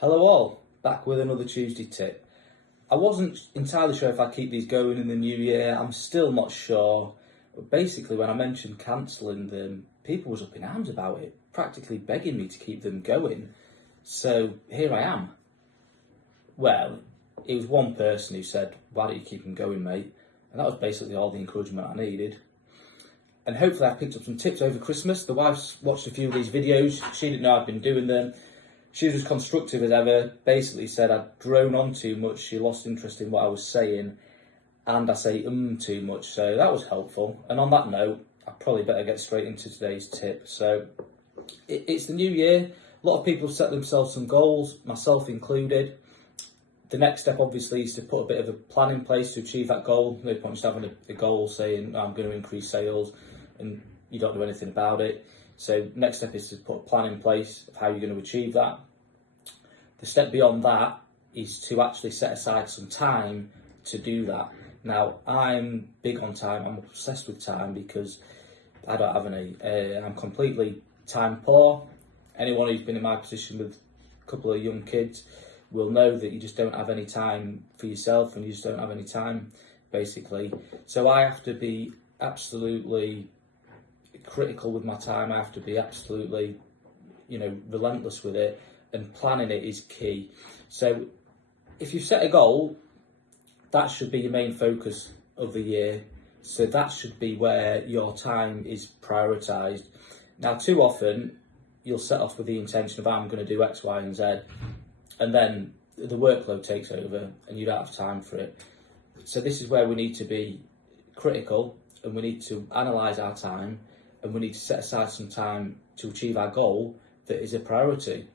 Hello all, back with another Tuesday tip. I wasn't entirely sure if I'd keep these going in the new year. I'm still not sure. But basically, when I mentioned cancelling them, people was up in arms about it, practically begging me to keep them going. So here I am. Well, it was one person who said, "Why don't you keep them going, mate?" And that was basically all the encouragement I needed. And hopefully I picked up some tips over Christmas. The wife's watched a few of these videos. She didn't know I'd been doing them. She was as constructive as ever, basically said I'd drone on too much, she lost interest in what I was saying, and I say too much, so that was helpful. And on that note, I probably better get straight into today's tip. So, it's the new year, a lot of people have set themselves some goals, myself included. The next step obviously is to put a bit of a plan in place to achieve that goal. No point just having a goal saying I'm going to increase sales and you don't do anything about it. So next step is to put a plan in place of how you're going to achieve that. The step beyond that is to actually set aside some time to do that. Now, I'm big on time, I'm obsessed with time because I don't have any. I'm completely time poor. Anyone who's been in my position with a couple of young kids will know that you just don't have any time for yourself and you just don't have any time, basically. So I have to be absolutely critical with my time. I have to be absolutely, relentless with it, and planning it is key. So if you set a goal, that should be your main focus of the year. So that should be where your time is prioritised. Now, too often you'll set off with the intention of I'm going to do X, Y, and Z, and then the workload takes over and you don't have time for it. So this is where we need to be critical, and we need to analyse our time, and we need to set aside some time to achieve our goal that is a priority.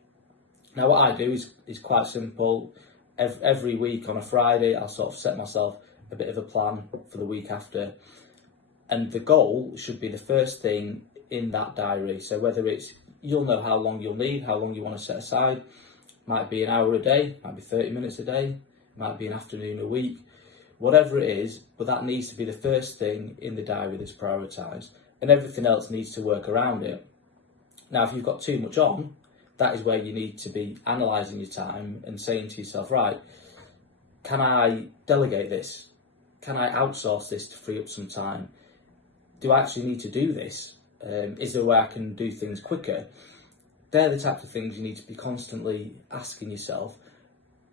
Now, what I do is quite simple. Every week on a Friday, I'll sort of set myself a bit of a plan for the week after. And the goal should be the first thing in that diary. So whether it's, you'll know how long you'll need, how long you want to set aside. Might be an hour a day, might be 30 minutes a day, might be an afternoon a week, whatever it is, but that needs to be the first thing in the diary that's prioritised. And everything else needs to work around it. Now, if you've got too much on, that is where you need to be analysing your time and saying to yourself, right, can I delegate this? Can I outsource this to free up some time? Do I actually need to do this? Is there a way I can do things quicker? They're the types of things you need to be constantly asking yourself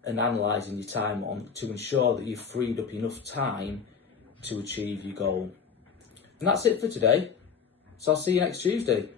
and analysing your time on to ensure that you've freed up enough time to achieve your goal. And that's it for today. So I'll see you next Tuesday.